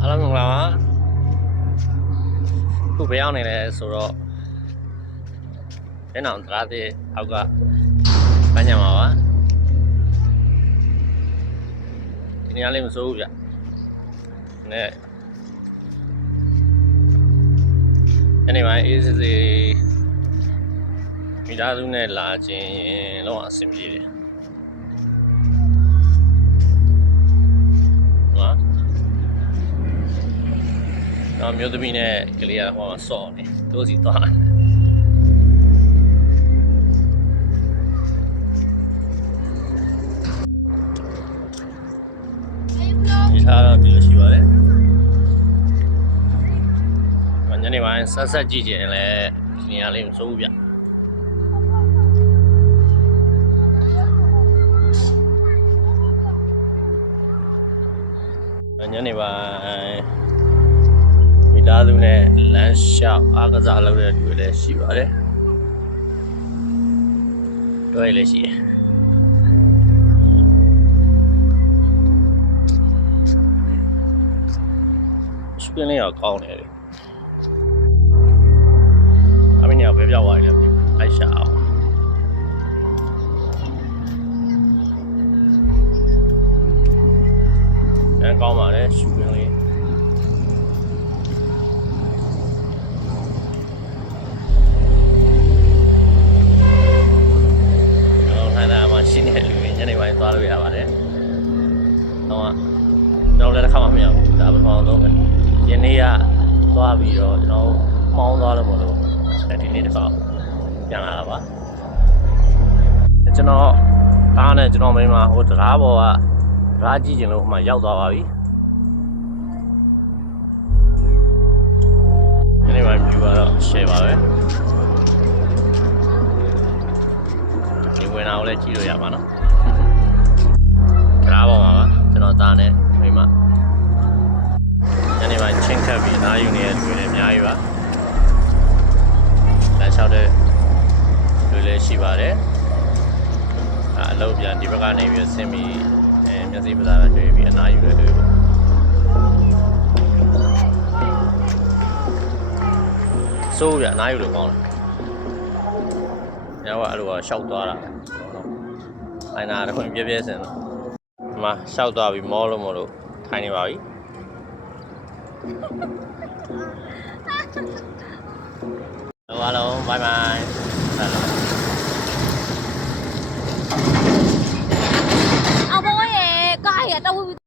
အားလုံးမင်္ဂလာပါခုဘယ်ရောက်နေလဲဆိုတော့ပြန်အောင်တရားသေးအောက်ကပန်းညံပါပါဒီနေရာလေးမစိုးဘူးဗျနဲ့အနေမှာအေးစစ်စစ်မိသားစုနဲ့လာခြင်းလုံးဝအဆင်ပြေတယ်နော်မျိုးသမီးနဲ့ကလေးကဟိုမှာစော့နေသူစီသွားလာဒီထားတော့ဒီလိုရှိပါတယ်ညနေပိုင်းဆက်ကြည့်ကြရင်လည်းဒီနေရာလေးမစိုးဘူးဗျညနေပိုင်းမိသားစုနဲ့လမ်းလျှောက်အားကစားလုပ်တဲ့လူတွေလည်းရှိပါတယ်တွေ့လည်းရှိတယ်စပင်းလေးတော့ကောင်းတယ်လေအမင်းကဘယ်ပြောက်သွားလဲမသိဘူးလိုက်ရှာအောင်အဲကောင်းပါလေစပင်းလေးရှင်းတဲ့လူတွေညနေပိုင်းသွားလို့ရပါတယ်။တော့ကျွန်တော်လည်းတစ်ခါမှမရဘူး။ဒါပထမဆုံးပဲ။ယနေ့ကသွားပြီးတော့ကျွန်တော်မှောင်းသွားလို့မလို့ဒီနေ့တစ်ခါပြန်လာတာပါ။ကျွန်တော်ကားနဲ့ကျွန်တော်မိန်းမဟိုတရားပေါ်ကတရားကြည့်ကျင်လို့ဟိုမှာရောက်သွားပါပြီ။ညနေပိုင်း view ကတော့ share ပါပဲ။ဝင်လာကိုလည်းကြည့်လို့ရပါတော့ကားပေါ်မှာပါကျွန်တော်သားနဲ့မိမညနေပိုင်းချင်းခတ်ပြီးနားယူနေတဲ့လူတွေလည်းအများကြီးပါလမ်းလျှောက်တဲ့လူလည်းရှိပါတယ်အလုပ်ပြန်ဒီဘက်ကနေပြီးဆင်းပြီးမျက်စိပစားနဲ့တွေ့ပြီးအနားယူတဲ့လူတွေစိုးရအနားယူလို့ကောင်းတယ်ညကအဲ့လိုရှောက်သွားတာအဲ့နာတော့ပြပြစင်တော့ဒီမှာရှောက်သွားပြီးမောလို့မလို့ထိုင်နေပါပြီအားလုံးဘိုင်ဘိုင်အဘောရဲ့ကားရတော့